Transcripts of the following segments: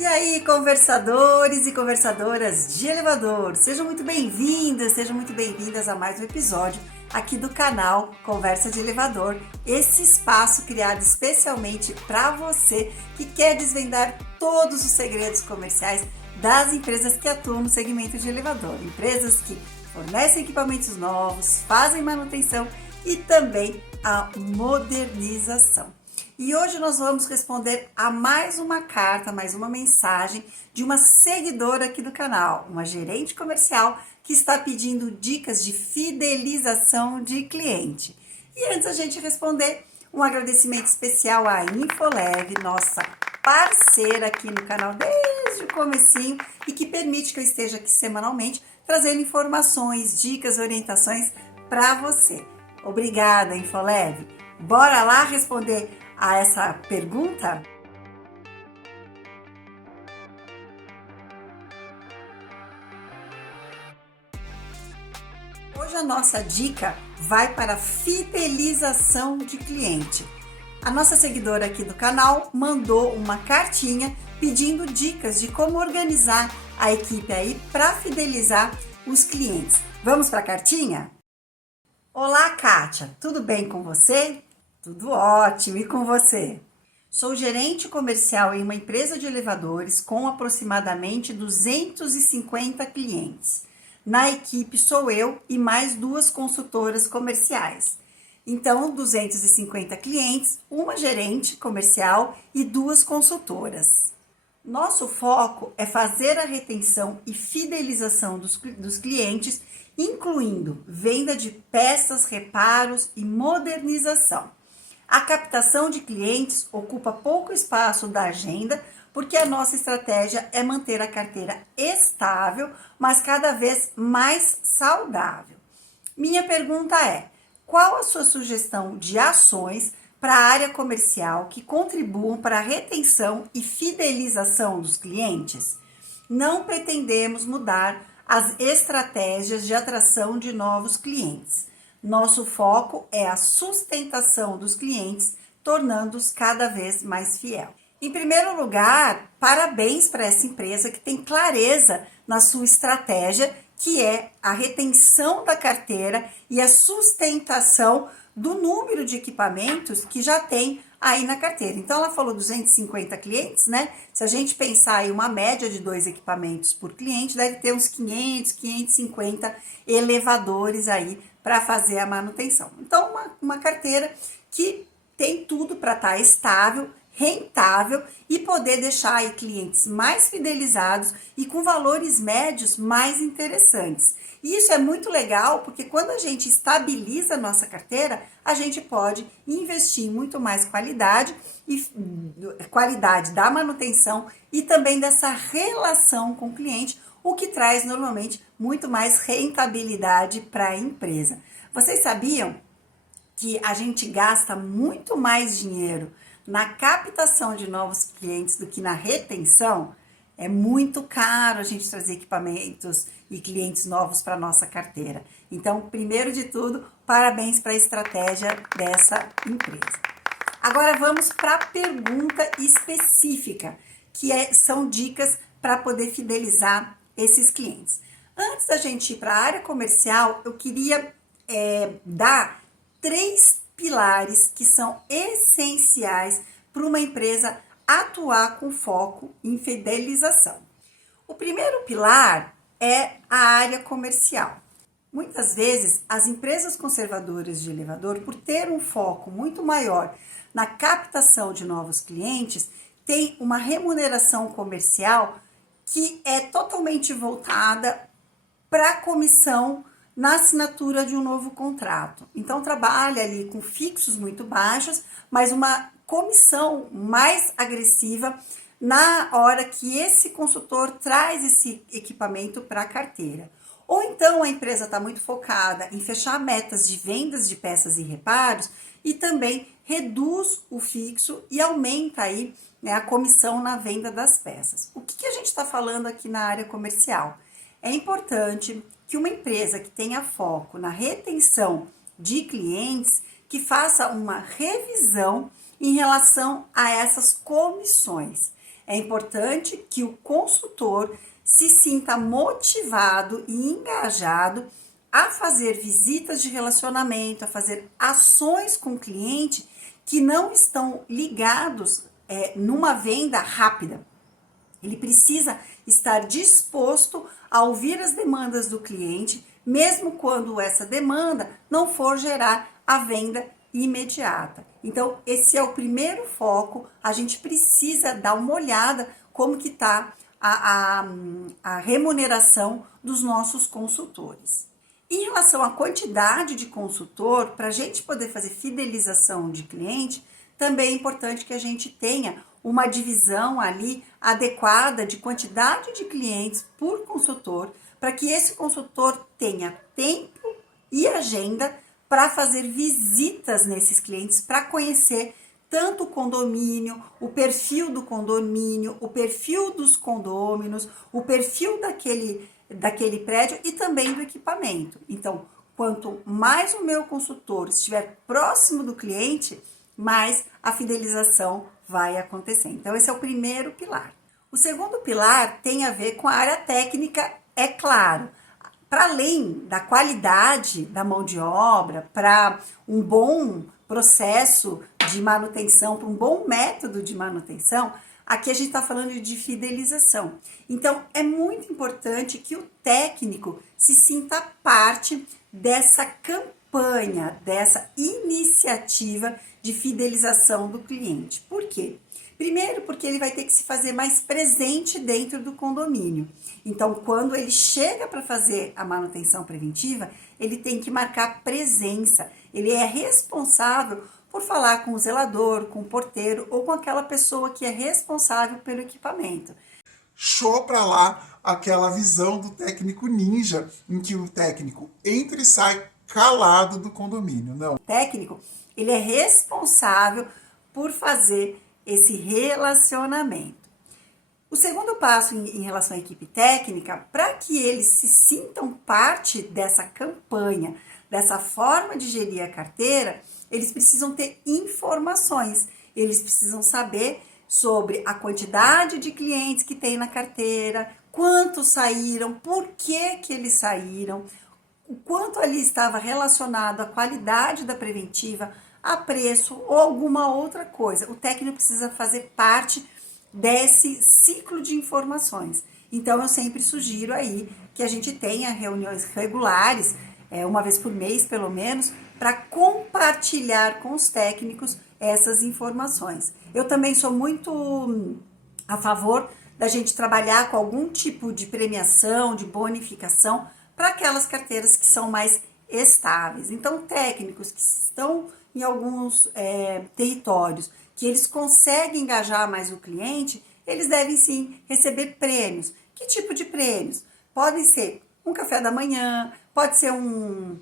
E aí, conversadores e conversadoras de elevador, sejam muito bem-vindas, sejam muito bem-vindas a mais um episódio aqui do canal Conversa de Elevador, esse espaço criado especialmente para você que quer desvendar todos os segredos comerciais das empresas que atuam no segmento de elevador, empresas que fornecem equipamentos novos, fazem manutenção e também a modernização. E hoje nós vamos responder a mais uma carta, mais uma mensagem de uma seguidora aqui do canal, uma gerente comercial que está pedindo dicas de fidelização de cliente. E antes da gente responder, um agradecimento especial à Infolev, nossa parceira aqui no canal desde o comecinho e que permite que eu esteja aqui semanalmente trazendo informações, dicas, orientações para você. Obrigada, Infolev. Bora lá responder a essa pergunta? Hoje a nossa dica vai para fidelização de cliente. A nossa seguidora aqui do canal mandou uma cartinha pedindo dicas de como organizar a equipe aí para fidelizar os clientes. Vamos para a cartinha? Olá, Kátia, tudo bem com você? Tudo ótimo, e com você? Sou gerente comercial em uma empresa de elevadores com aproximadamente 250 clientes. Na equipe sou eu e mais 2 consultoras comerciais. Então, 250 clientes, uma gerente comercial e 2 consultoras. Nosso foco é fazer a retenção e fidelização dos clientes, incluindo venda de peças, reparos e modernização. A captação de clientes ocupa pouco espaço da agenda, porque a nossa estratégia é manter a carteira estável, mas cada vez mais saudável. Minha pergunta é: qual a sua sugestão de ações para a área comercial que contribuam para a retenção e fidelização dos clientes? Não pretendemos mudar as estratégias de atração de novos clientes. Nosso foco é a sustentação dos clientes, tornando-os cada vez mais fiel. Em primeiro lugar, parabéns para essa empresa que tem clareza na sua estratégia, que é a retenção da carteira e a sustentação do número de equipamentos que já tem aí na carteira. Então, ela falou 250 clientes, né? Se a gente pensar em uma média de 2 equipamentos por cliente, deve ter uns 500, 550 elevadores aí para fazer a manutenção. Então, uma carteira que tem tudo para estar estável, rentável e poder deixar aí clientes mais fidelizados e com valores médios mais interessantes. E isso é muito legal porque quando a gente estabiliza a nossa carteira, a gente pode investir em muito mais qualidade e qualidade da manutenção e também dessa relação com o cliente, o que traz normalmente muito mais rentabilidade para a empresa. Vocês sabiam que a gente gasta muito mais dinheiro na captação de novos clientes do que na retenção? É muito caro a gente trazer equipamentos e clientes novos para a nossa carteira. Então, primeiro de tudo, parabéns para a estratégia dessa empresa. Agora vamos para a pergunta específica, são dicas para poder fidelizar esses clientes. Antes da gente ir para a área comercial, eu queria dar 3 pilares que são essenciais para uma empresa atuar com foco em fidelização. O primeiro pilar é a área comercial. Muitas vezes, as empresas conservadoras de elevador, por ter um foco muito maior na captação de novos clientes, têm uma remuneração comercial que é totalmente voltada para a comissão na assinatura de um novo contrato. Então, trabalha ali com fixos muito baixos, mas uma comissão mais agressiva na hora que esse consultor traz esse equipamento para a carteira. Ou então a empresa está muito focada em fechar metas de vendas de peças e reparos e também reduz o fixo e aumenta aí, né, a comissão na venda das peças. O que a gente está falando aqui na área comercial? É importante que uma empresa que tenha foco na retenção de clientes, que faça uma revisão em relação a essas comissões. É importante que o consultor se sinta motivado e engajado a fazer visitas de relacionamento, a fazer ações com o cliente que não estão ligados numa venda rápida. Ele precisa estar disposto a ouvir as demandas do cliente, mesmo quando essa demanda não for gerar a venda imediata. Então, esse é o primeiro foco. A gente precisa dar uma olhada como que está a remuneração dos nossos consultores. Em relação à quantidade de consultor, para a gente poder fazer fidelização de cliente, também é importante que a gente tenha uma divisão ali adequada de quantidade de clientes por consultor, para que esse consultor tenha tempo e agenda para fazer visitas nesses clientes, para conhecer tanto o condomínio, o perfil do condomínio, o perfil dos condôminos, o perfil daquele prédio e também do equipamento. Então, quanto mais o meu consultor estiver próximo do cliente, mais a fidelização vai acontecer. Então, esse é o primeiro pilar. O segundo pilar tem a ver com a área técnica, é claro. Para além da qualidade da mão de obra, para um bom processo de manutenção, para um bom método de manutenção, aqui a gente está falando de fidelização. Então, é muito importante que o técnico se sinta parte dessa campanha, dessa iniciativa de fidelização do cliente. Por quê? Primeiro, porque ele vai ter que se fazer mais presente dentro do condomínio. Então, quando ele chega para fazer a manutenção preventiva, ele tem que marcar presença. Ele é responsável por falar com o zelador, com o porteiro ou com aquela pessoa que é responsável pelo equipamento. Show pra lá aquela visão do técnico ninja, em que o técnico entra e sai calado do condomínio. Não. O técnico, ele é responsável por fazer esse relacionamento. O segundo passo em relação à equipe técnica, para que eles se sintam parte dessa campanha, dessa forma de gerir a carteira, eles precisam ter informações, eles precisam saber sobre a quantidade de clientes que tem na carteira, quantos saíram, por que eles saíram, o quanto ali estava relacionado à qualidade da preventiva, a preço ou alguma outra coisa. O técnico precisa fazer parte desse ciclo de informações. Então, eu sempre sugiro aí que a gente tenha reuniões regulares, uma vez por mês, pelo menos, para compartilhar com os técnicos essas informações. Eu também sou muito a favor da gente trabalhar com algum tipo de premiação, de bonificação, para aquelas carteiras que são mais estáveis. Então, técnicos que estão em alguns territórios, que eles conseguem engajar mais o cliente, eles devem sim receber prêmios. Que tipo de prêmios? Podem ser um café da manhã, pode ser um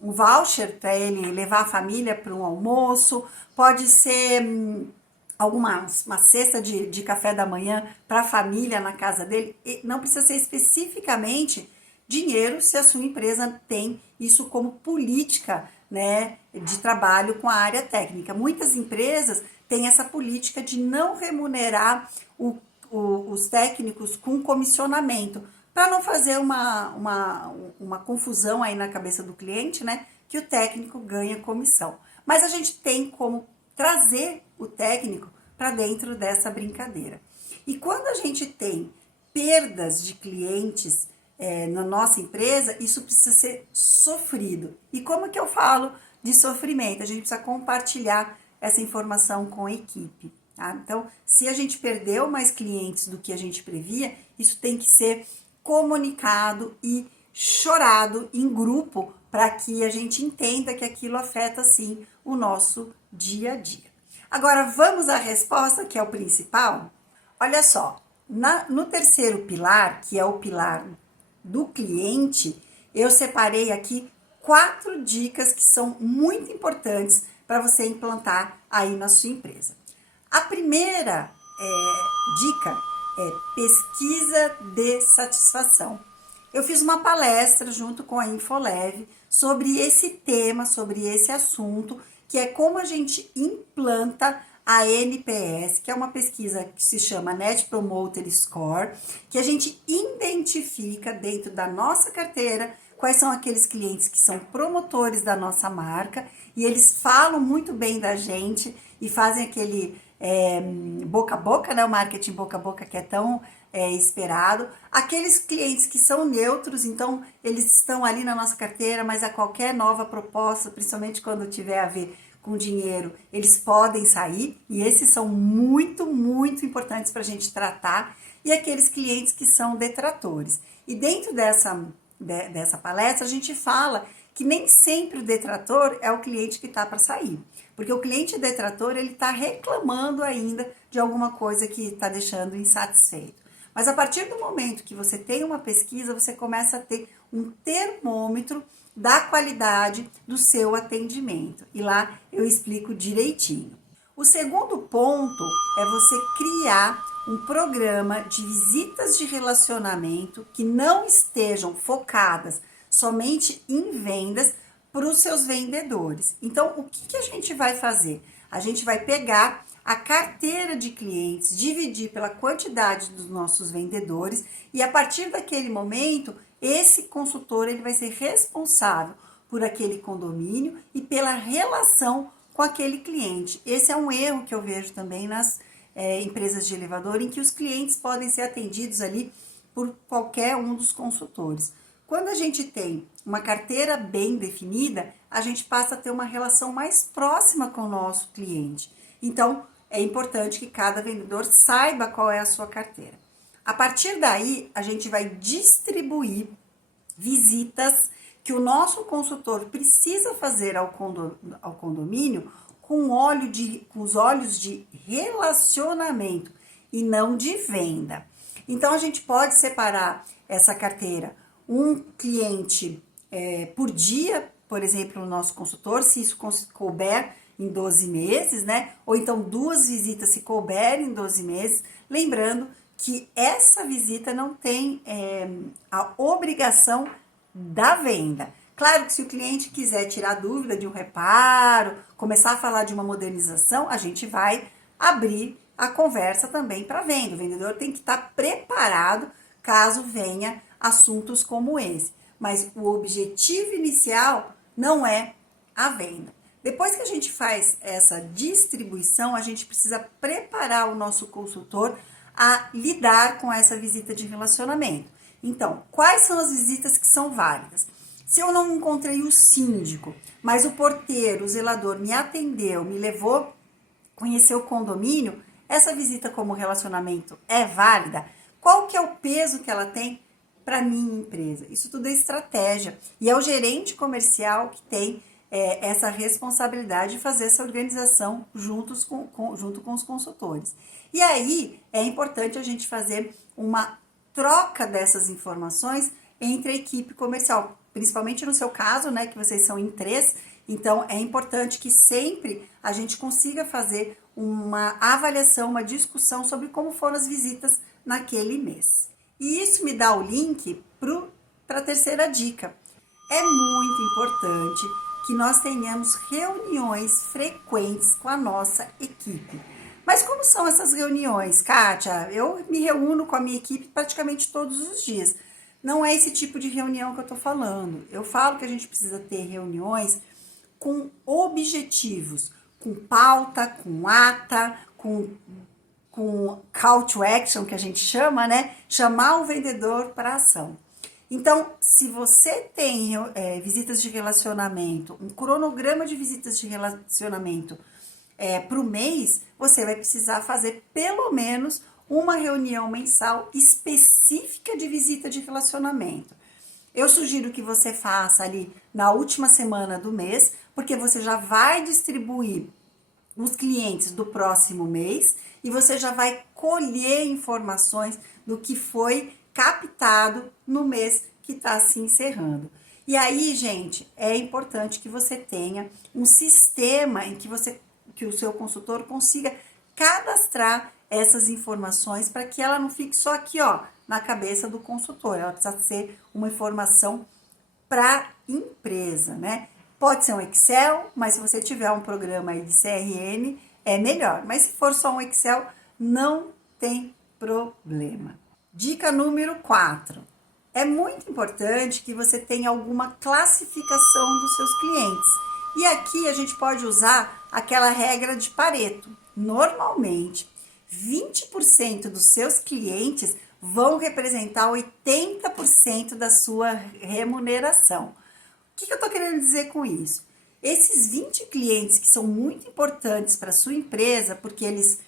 voucher para ele levar a família para um almoço, pode ser uma cesta de café da manhã para a família na casa dele. E não precisa ser especificamente dinheiro se a sua empresa tem isso como política, né, de trabalho com a área técnica. Muitas empresas têm essa política de não remunerar os técnicos com comissionamento, para não fazer uma confusão aí na cabeça do cliente, né, que o técnico ganha comissão. Mas a gente tem como trazer o técnico para dentro dessa brincadeira. E quando a gente tem perdas de clientes na nossa empresa, isso precisa ser sofrido. E como que eu falo de sofrimento? A gente precisa compartilhar essa informação com a equipe. Tá? Então, se a gente perdeu mais clientes do que a gente previa, isso tem que ser comunicado e chorado em grupo para que a gente entenda que aquilo afeta, sim, o nosso dia a dia. Agora, vamos à resposta, que é o principal? Olha só, no terceiro pilar, que é o pilar do cliente, eu separei aqui 4 dicas que são muito importantes para você implantar aí na sua empresa. A primeira dica é pesquisa de satisfação. Eu fiz uma palestra junto com a Infoleve sobre esse tema, sobre esse assunto, que é como a gente implanta a NPS, que é uma pesquisa que se chama Net Promoter Score, que a gente identifica dentro da nossa carteira quais são aqueles clientes que são promotores da nossa marca e eles falam muito bem da gente e fazem aquele boca a boca, né? O marketing boca a boca que é tão esperado. Aqueles clientes que são neutros, então eles estão ali na nossa carteira, mas a qualquer nova proposta, principalmente quando tiver a ver com dinheiro, eles podem sair, e esses são muito, muito importantes para a gente tratar, e aqueles clientes que são detratores. E dentro dessa palestra, a gente fala que nem sempre o detrator é o cliente que está para sair, porque o cliente detrator, ele está reclamando ainda de alguma coisa que está deixando insatisfeito. Mas a partir do momento que você tem uma pesquisa, você começa a ter um termômetro da qualidade do seu atendimento. E lá eu explico direitinho. O segundo ponto é você criar um programa de visitas de relacionamento que não estejam focadas somente em vendas para os seus vendedores. Então, o que a gente vai fazer? A gente vai pegar a carteira de clientes, dividir pela quantidade dos nossos vendedores e a partir daquele momento, esse consultor ele vai ser responsável por aquele condomínio e pela relação com aquele cliente. Esse é um erro que eu vejo também nas empresas de elevador, em que os clientes podem ser atendidos ali por qualquer um dos consultores. Quando a gente tem uma carteira bem definida, a gente passa a ter uma relação mais próxima com o nosso cliente. Então, é importante que cada vendedor saiba qual é a sua carteira. A partir daí, a gente vai distribuir visitas que o nosso consultor precisa fazer ao condomínio com os olhos de relacionamento e não de venda. Então, a gente pode separar essa carteira, um cliente por dia, por exemplo, no nosso consultor, se isso couber em 12 meses, né? Ou então 2 visitas se couberem em 12 meses. Lembrando que essa visita não tem a obrigação da venda. Claro que se o cliente quiser tirar dúvida de um reparo, começar a falar de uma modernização, a gente vai abrir a conversa também para venda. O vendedor tem que estar preparado caso venha assuntos como esse. Mas o objetivo inicial não é a venda. Depois que a gente faz essa distribuição, a gente precisa preparar o nosso consultor a lidar com essa visita de relacionamento. Então, quais são as visitas que são válidas? Se eu não encontrei o síndico, mas o porteiro, o zelador me atendeu, me levou conhecer o condomínio, essa visita como relacionamento é válida? Qual que é o peso que ela tem para minha empresa? Isso tudo é estratégia. E é o gerente comercial que tem essa responsabilidade de fazer essa organização junto com os consultores. E aí é importante a gente fazer uma troca dessas informações entre a equipe comercial, principalmente no seu caso, né, que vocês são em 3, então é importante que sempre a gente consiga fazer uma avaliação, uma discussão sobre como foram as visitas naquele mês. E isso me dá o link para a terceira dica. É muito importante que nós tenhamos reuniões frequentes com a nossa equipe. Mas como são essas reuniões, Kátia? Eu me reúno com a minha equipe praticamente todos os dias. Não é esse tipo de reunião que eu estou falando. Eu falo que a gente precisa ter reuniões com objetivos, com pauta, com ata, com call to action, que a gente chama, né? Chamar o vendedor para ação. Então, se você tem visitas de relacionamento, um cronograma de visitas de relacionamento para o mês, você vai precisar fazer pelo menos uma reunião mensal específica de visita de relacionamento. Eu sugiro que você faça ali na última semana do mês, porque você já vai distribuir os clientes do próximo mês e você já vai colher informações do que foi captado no mês que está se encerrando. E aí, gente, é importante que você tenha um sistema em que o seu consultor consiga cadastrar essas informações para que ela não fique só aqui, ó, na cabeça do consultor. Ela precisa ser uma informação para empresa, né? Pode ser um Excel, mas se você tiver um programa aí de CRM, é melhor. Mas se for só um Excel, não tem problema. Dica número 4. É muito importante que você tenha alguma classificação dos seus clientes. E aqui a gente pode usar aquela regra de Pareto. Normalmente, 20% dos seus clientes vão representar 80% da sua remuneração. O que eu estou querendo dizer com isso? Esses 20 clientes que são muito importantes para a sua empresa, porque eles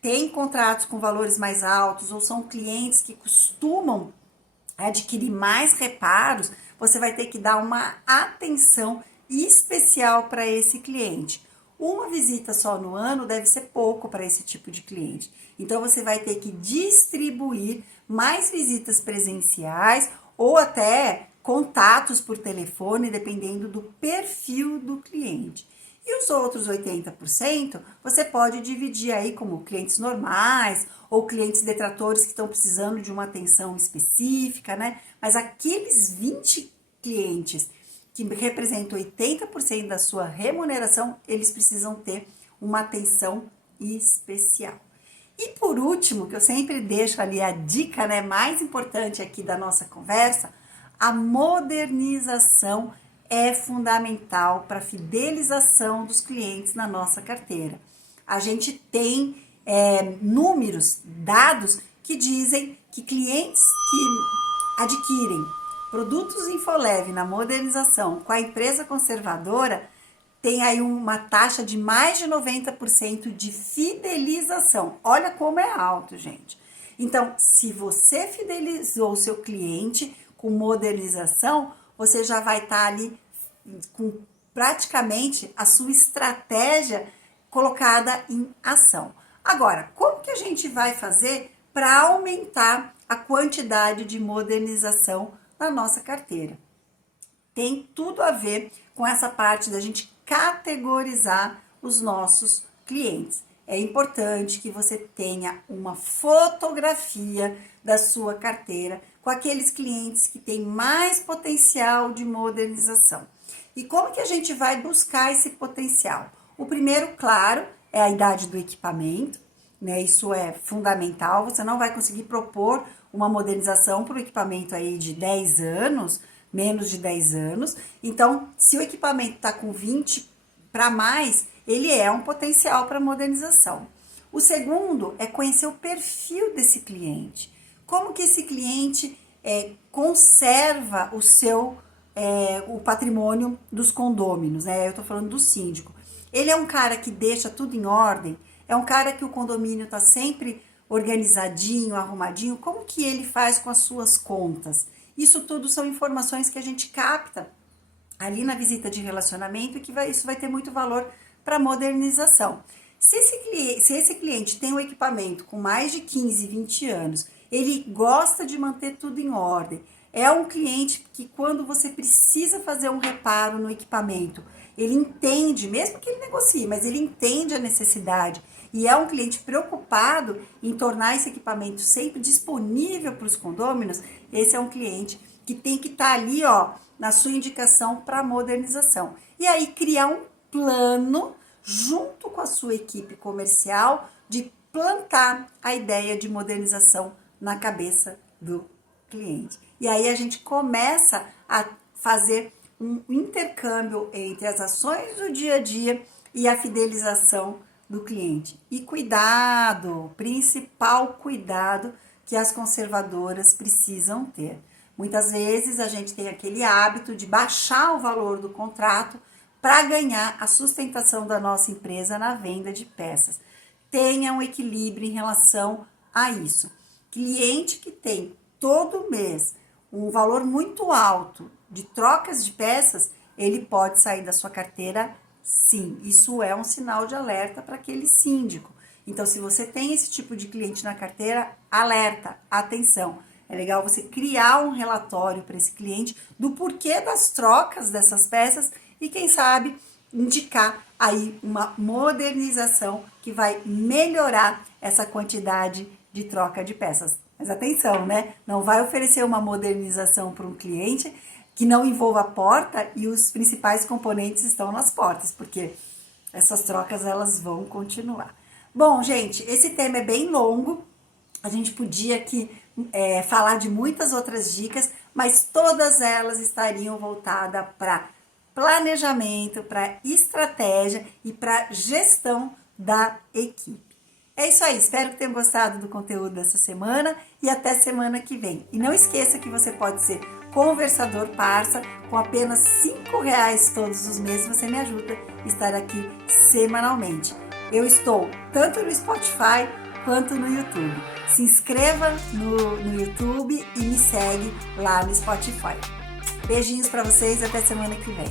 têm contratos com valores mais altos ou são clientes que costumam adquirir mais reparos, você vai ter que dar uma atenção especial para esse cliente. Uma visita só no ano deve ser pouco para esse tipo de cliente. Então, você vai ter que distribuir mais visitas presenciais ou até contatos por telefone, dependendo do perfil do cliente. E os outros 80%, você pode dividir aí como clientes normais ou clientes detratores que estão precisando de uma atenção específica, né? Mas aqueles 20 clientes que representam 80% da sua remuneração, eles precisam ter uma atenção especial. E por último, que eu sempre deixo ali a dica, né, mais importante aqui da nossa conversa, a modernização é fundamental para a fidelização dos clientes na nossa carteira. A gente tem números, dados que dizem que clientes que adquirem produtos Infolev na modernização com a empresa conservadora tem aí uma taxa de mais de 90% de fidelização. Olha como é alto, gente. Então, se você fidelizou o seu cliente com modernização, você já vai estar ali com praticamente a sua estratégia colocada em ação. Agora, como que a gente vai fazer para aumentar a quantidade de modernização na nossa carteira? Tem tudo a ver com essa parte da gente categorizar os nossos clientes. É importante que você tenha uma fotografia da sua carteira com aqueles clientes que têm mais potencial de modernização. E como que a gente vai buscar esse potencial? O primeiro, claro, é a idade do equipamento, né? Isso é fundamental. Você não vai conseguir propor uma modernização para o equipamento aí de 10 anos, menos de 10 anos. Então, se o equipamento está com 20 para mais, ele é um potencial para modernização. O segundo é conhecer o perfil desse cliente. Como que esse cliente conserva o patrimônio dos condôminos, né? Eu estou falando do síndico. Ele é um cara que deixa tudo em ordem? É um cara que o condomínio está sempre organizadinho, arrumadinho? Como que ele faz com as suas contas? Isso tudo são informações que a gente capta ali na visita de relacionamento e que isso vai ter muito valor para modernização. Se esse cliente tem um equipamento com mais de 15, 20 anos, ele gosta de manter tudo em ordem, é um cliente que quando você precisa fazer um reparo no equipamento, ele entende, mesmo que ele negocie, mas ele entende a necessidade e é um cliente preocupado em tornar esse equipamento sempre disponível para os condôminos, esse é um cliente que tem que estar ali, ó, na sua indicação para modernização. E aí criar um plano junto com a sua equipe comercial de plantar a ideia de modernização na cabeça do cliente. E aí a gente começa a fazer um intercâmbio entre as ações do dia a dia e a fidelização do cliente. E cuidado, principal cuidado que as conservadoras precisam ter. Muitas vezes a gente tem aquele hábito de baixar o valor do contrato para ganhar a sustentação da nossa empresa na venda de peças. Tenha um equilíbrio em relação a isso. Cliente que tem todo mês um valor muito alto de trocas de peças, ele pode sair da sua carteira, sim. Isso é um sinal de alerta para aquele síndico. Então, se você tem esse tipo de cliente na carteira, alerta, atenção. É legal você criar um relatório para esse cliente do porquê das trocas dessas peças e, quem sabe, indicar aí uma modernização que vai melhorar essa quantidade de troca de peças. Mas atenção, né? Não vai oferecer uma modernização para um cliente que não envolva a porta e os principais componentes estão nas portas, porque essas trocas elas vão continuar. Bom, gente, esse tema é bem longo, a gente podia aqui falar de muitas outras dicas, mas todas elas estariam voltadas para planejamento, para estratégia e para gestão da equipe. É isso aí, espero que tenham gostado do conteúdo dessa semana e até semana que vem. E não esqueça que você pode ser conversador parça, com apenas R$5 todos os meses você me ajuda a estar aqui semanalmente. Eu estou tanto no Spotify quanto no YouTube. Se inscreva no YouTube e me segue lá no Spotify. Beijinhos para vocês, até semana que vem.